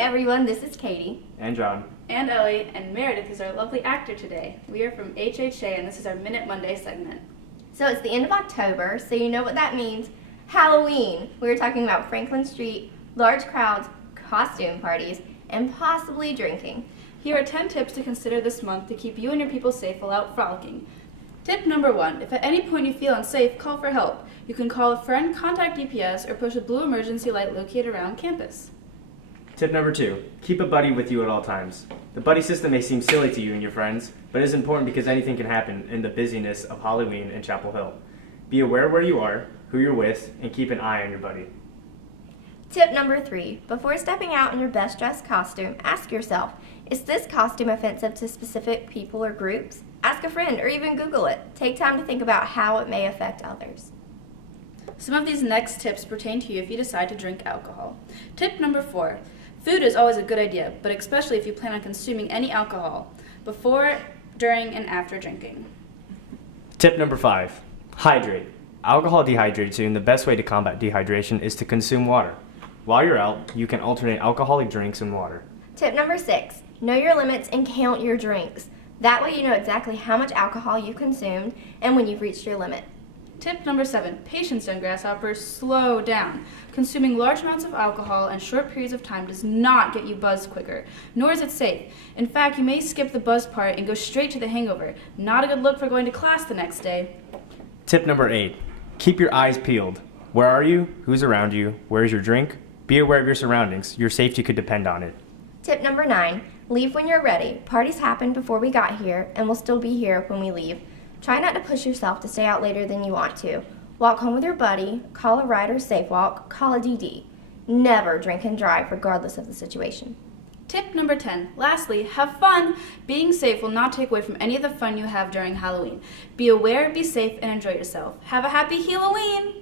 everyone, this is Katie. And John. And Ellie, and Meredith is our lovely actor today. We are from HHA, and this is our Minute Monday segment. So it's the end of October, so you know what that means. Halloween. We're talking about Franklin Street, large crowds, costume parties, and possibly drinking. Here are 10 tips to consider this month to keep you and your people safe while out frolicking. Tip number 1, if at any point you feel unsafe, call for help. You can call a friend, contact DPS, or push a blue emergency light located around campus. Tip number 2, keep a buddy with you at all times. The buddy system may seem silly to you and your friends, but is important because anything can happen in the busyness of Halloween and Chapel Hill. Be aware where you are, who you're with, and keep an eye on your buddy. Tip number 3, before stepping out in your best dressed costume, ask yourself, is this costume offensive to specific people or groups? Ask a friend or even Google it. Take time to think about how it may affect others. Some of these next tips pertain to you if you decide to drink alcohol. Tip number 4, food is always a good idea, but especially if you plan on consuming any alcohol before, during, and after drinking. Tip number 5, hydrate. Alcohol dehydrates you, and the best way to combat dehydration is to consume water. While you're out, you can alternate alcoholic drinks and water. Tip number 6, know your limits and count your drinks. That way you know exactly how much alcohol you've consumed and when you've reached your limit. Tip number 7, patience, young grasshoppers, slow down. Consuming large amounts of alcohol in short periods of time does not get you buzzed quicker, nor is it safe. In fact, you may skip the buzz part and go straight to the hangover. Not a good look for going to class the next day. Tip number 8, keep your eyes peeled. Where are you? Who's around you? Where's your drink? Be aware of your surroundings. Your safety could depend on it. Tip number 9, leave when you're ready. Parties happened before we got here and will still be here when we leave. Try not to push yourself to stay out later than you want to. Walk home with your buddy, call a ride or safe walk, call a DD. Never drink and drive regardless of the situation. Tip number 10, lastly, have fun. Being safe will not take away from any of the fun you have during Halloween. Be aware, be safe, and enjoy yourself. Have a happy Halloween!